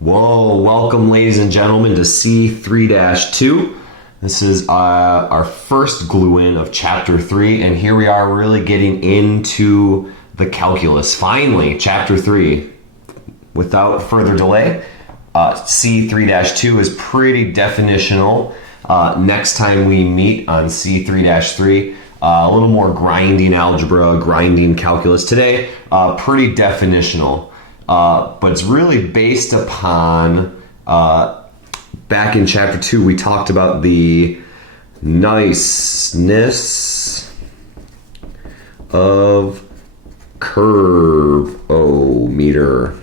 Whoa, welcome ladies and gentlemen to C3-2. This is our first glue-in of Chapter 3, and here we are really getting into the calculus. Finally, Chapter 3. Without further delay, C3-2 is pretty definitional. Next time we meet on C3-3, a little more grinding algebra, grinding calculus. Today, pretty definitional. But it's really based upon, back in Chapter 2, we talked about the niceness of curvometer.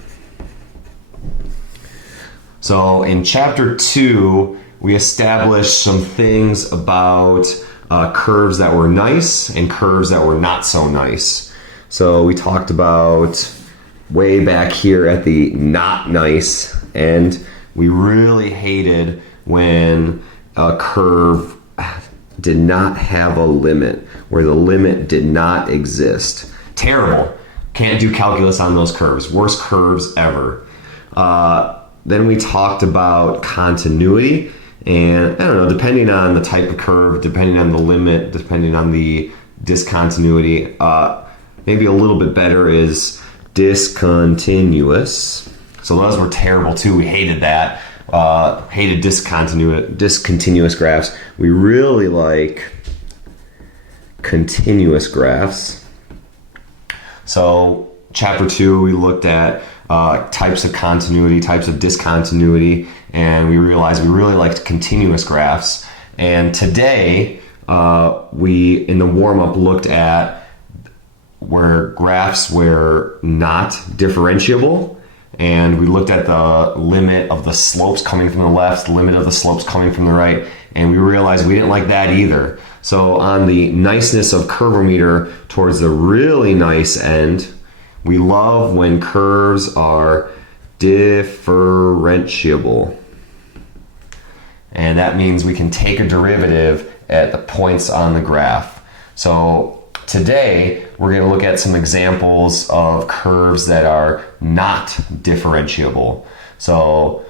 So in Chapter 2, we established some things about curves that were nice and curves that were not so nice. So we talked about way back here at the not nice end, we really hated when a curve did not have a limit, where the limit did not exist. Terrible. Can't do calculus on those curves. Worst curves ever. Then we talked about continuity, and I don't know, depending on the type of curve, depending on the limit, depending on the discontinuity, maybe a little bit better is discontinuous. So those were terrible too. We hated that. Hated discontinuous graphs. We really like continuous graphs. So Chapter 2, we looked at types of continuity, types of discontinuity, and we realized we really liked continuous graphs. And today, we, in the warm-up, looked at where graphs were not differentiable, and we looked at the limit of the slopes coming from the left, the limit of the slopes coming from the right, and we realized we didn't like that either. So on the niceness of curvometer towards the really nice end, we love when curves are differentiable. And that means we can take a derivative at the points on the graph. So today, we're going to look at some examples of curves that are not differentiable. So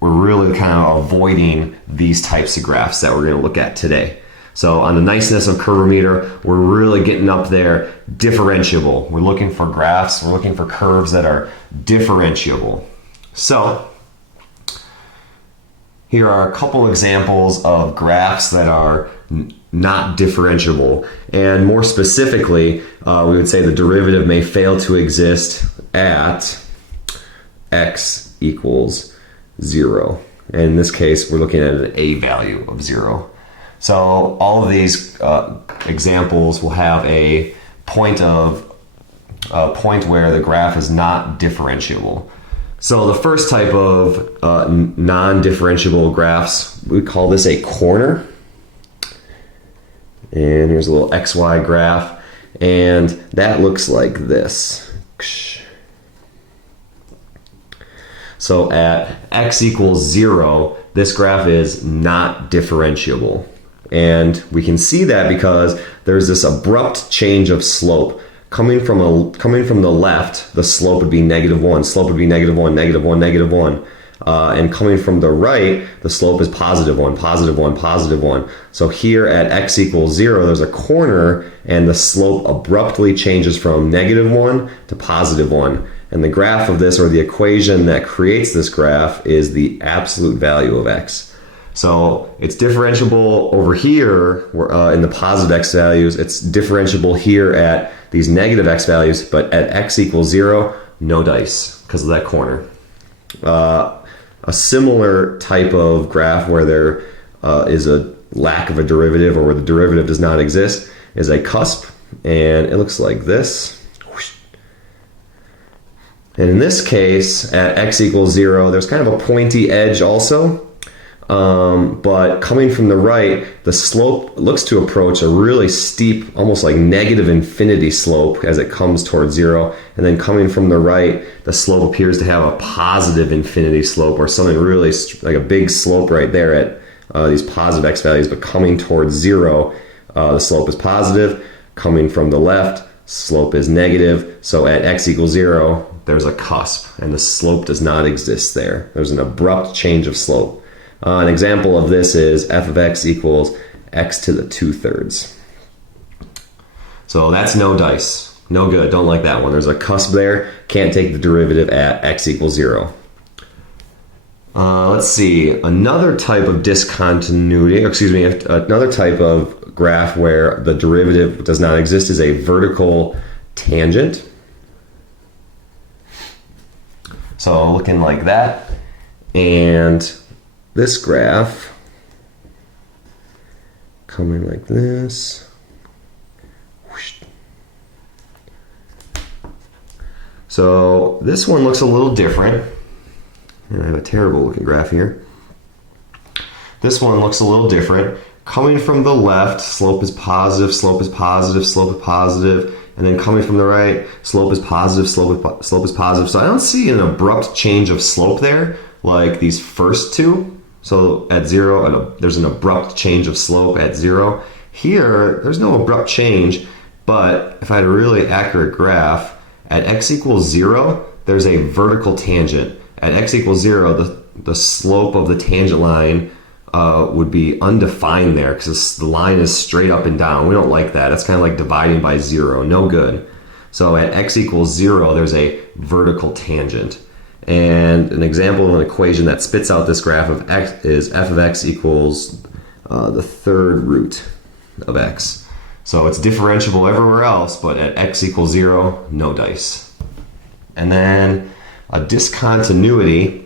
we're really kind of avoiding these types of graphs that we're going to look at today. So on the niceness of curvometer, we're really getting up there, differentiable. We're looking for graphs, we're looking for curves that are differentiable. So here are a couple examples of graphs that are not differentiable, and more specifically, we would say the derivative may fail to exist at x equals 0. And in this case, we're looking at an a value of 0. So all of these examples will have a point where the graph is not differentiable. So the first type of non-differentiable graphs, we call this a corner. And here's a little XY graph, and that looks like this. So at x equals 0, this graph is not differentiable. And we can see that because there's this abrupt change of slope. Coming from the left, the slope would be -1, slope would be -1, -1, -1. And coming from the right, the slope is +1, +1, +1. So here at x equals 0, there's a corner, and the slope abruptly changes from -1 to +1. And the graph of this, or the equation that creates this graph, is the absolute value of x. So it's differentiable over here in the positive x values. It's differentiable here at these negative x values, but at x equals 0, no dice because of that corner. A similar type of graph where there is a lack of a derivative, or where the derivative does not exist, is a cusp, and it looks like this. And in this case, at x equals 0, there's kind of a pointy edge also, but coming from the right, the slope looks to approach a really steep, almost like negative infinity slope as it comes towards 0. And then coming from the right, the slope appears to have a positive infinity slope, or something really like a big slope right there at these positive x values. But coming towards 0, the slope is positive. Coming from the left, slope is negative. So at x equals 0, there's a cusp and the slope does not exist there. There's an abrupt change of slope. An example of this is f of x equals x to the 2/3. So that's no dice. No good. Don't like that one. There's a cusp there. Can't take the derivative at x equals 0. Let's see. Another type of discontinuity, another type of graph where the derivative does not exist is a vertical tangent. So looking like that. And this graph coming like this. So this one looks a little different. And I have a terrible looking graph here. This one looks a little different. Coming from the left, slope is positive, slope is positive, slope is positive. And then coming from the right, slope is positive, slope is positive. So I don't see an abrupt change of slope there like these first two. So at 0, there's an abrupt change of slope at 0. Here, there's no abrupt change, but if I had a really accurate graph, at x equals 0, there's a vertical tangent. At x equals 0, the slope of the tangent line would be undefined there because the line is straight up and down. We don't like that. That's kind of like dividing by 0. No good. So at x equals 0, there's a vertical tangent. And an example of an equation that spits out this graph of x is f of x equals the third root of x. So it's differentiable everywhere else, but at x equals 0, no dice. And then a discontinuity.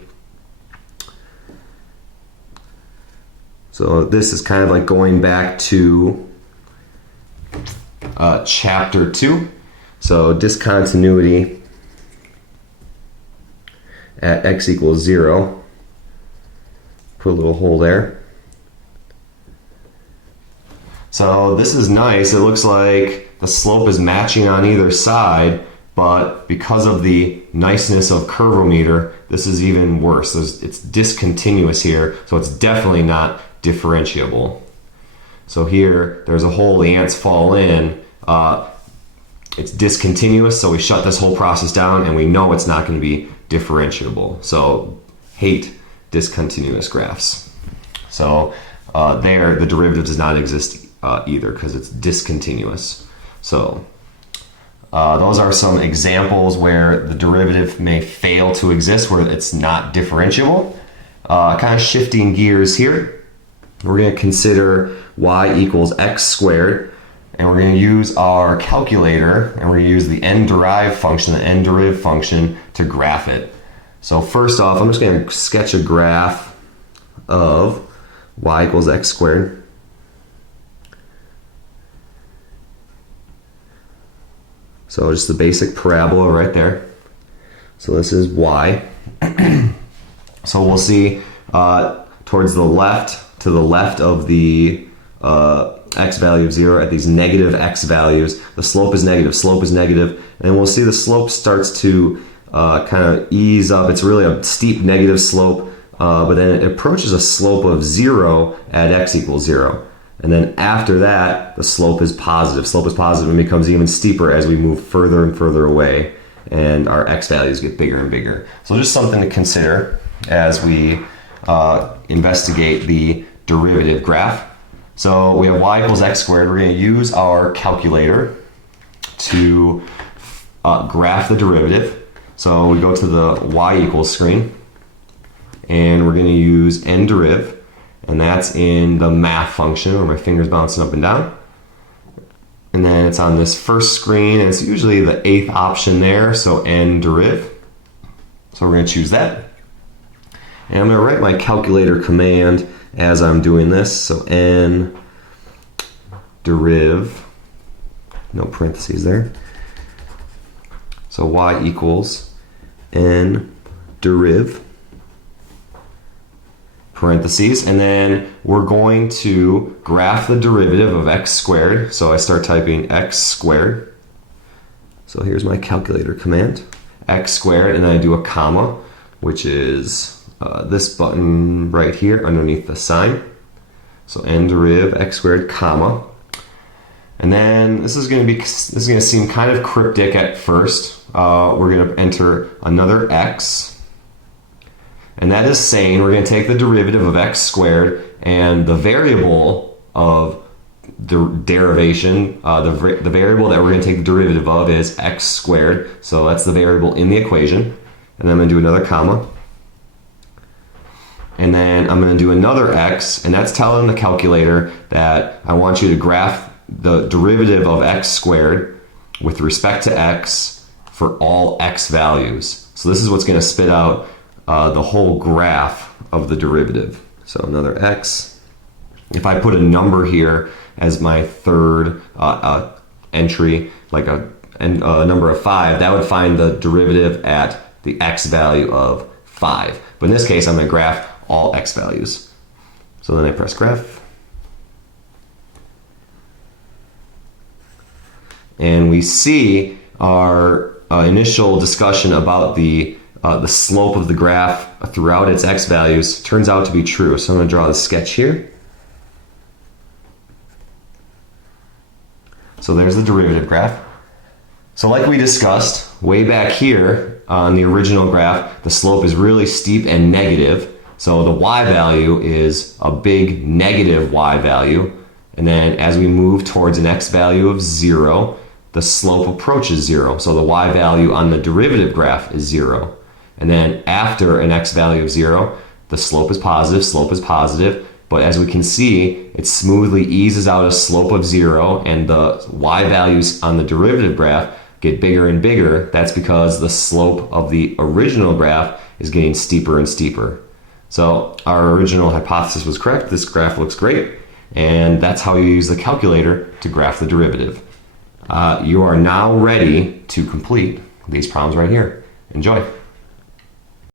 So this is kind of like going back to chapter 2. So discontinuity at x equals 0. Put a little hole there. So this is nice. It looks like the slope is matching on either side, but because of the niceness of curvometer, this is even worse. It's discontinuous here, so it's definitely not differentiable. So here, there's a hole, the ants fall in. It's discontinuous, so we shut this whole process down, and we know it's not going to be differentiable. So hate discontinuous graphs. So there, the derivative does not exist either because it's discontinuous. So those are some examples where the derivative may fail to exist, where it's not differentiable. Kind of shifting gears here, we're going to consider y equals x squared, and we're going to use our calculator, and we're going to use the n-derived function, the n-deriv function, to graph it. So first off, I'm just going to sketch a graph of y equals x squared. So just the basic parabola right there. So this is y. So we'll see towards the left, to the left of the x value of 0 at these negative x values, the slope is negative, and we'll see the slope starts to kind of ease up. It's really a steep negative slope, but then it approaches a slope of 0 at x equals 0. And then after that, the slope is positive. Slope is positive and becomes even steeper as we move further and further away, and our x values get bigger and bigger. So just something to consider as we investigate the derivative graph. So we have y equals x squared. We're going to use our calculator to graph the derivative. So we go to the y equals screen, and we're going to use n-deriv. And that's in the math function where my finger's bouncing up and down. And then it's on this first screen, and it's usually the 8th option there, so n-deriv. So we're going to choose that. And I'm going to write my calculator command as I'm doing this. So n-deriv, no parentheses there. So y equals n-deriv, parentheses, and then we're going to graph the derivative of x squared. So I start typing x squared. So here's my calculator command, x squared, and then I do a comma, which is this button right here underneath the sign. So n-deriv x squared, comma. And then this is going to seem kind of cryptic at first. We're going to enter another x, and that is saying we're going to take the derivative of x squared, and the variable of the derivation, the variable that we're going to take the derivative of is x squared. So that's the variable in the equation. And then I'm going to do another comma. And then I'm going to do another x, and that's telling the calculator that I want you to graph the derivative of x squared with respect to x for all x values. So this is what's going to spit out the whole graph of the derivative. So another x. If I put a number here as my third entry, like a number of 5, that would find the derivative at the x value of 5. But in this case, I'm going to graph all x values. So then I press graph. And we see our initial discussion about the slope of the graph throughout its x values turns out to be true. So I'm going to draw the sketch here. So there's the derivative graph. So like we discussed way back here on the original graph, the slope is really steep and negative. So the y value is a big negative y value. And then as we move towards an x value of 0, the slope approaches 0. So the y value on the derivative graph is 0. And then after an x value of 0, the slope is positive. But as we can see, it smoothly eases out a slope of 0, and the y values on the derivative graph get bigger and bigger. That's because the slope of the original graph is getting steeper and steeper. So our original hypothesis was correct. This graph looks great. And that's how you use the calculator to graph the derivative. You are now ready to complete these problems right here. Enjoy.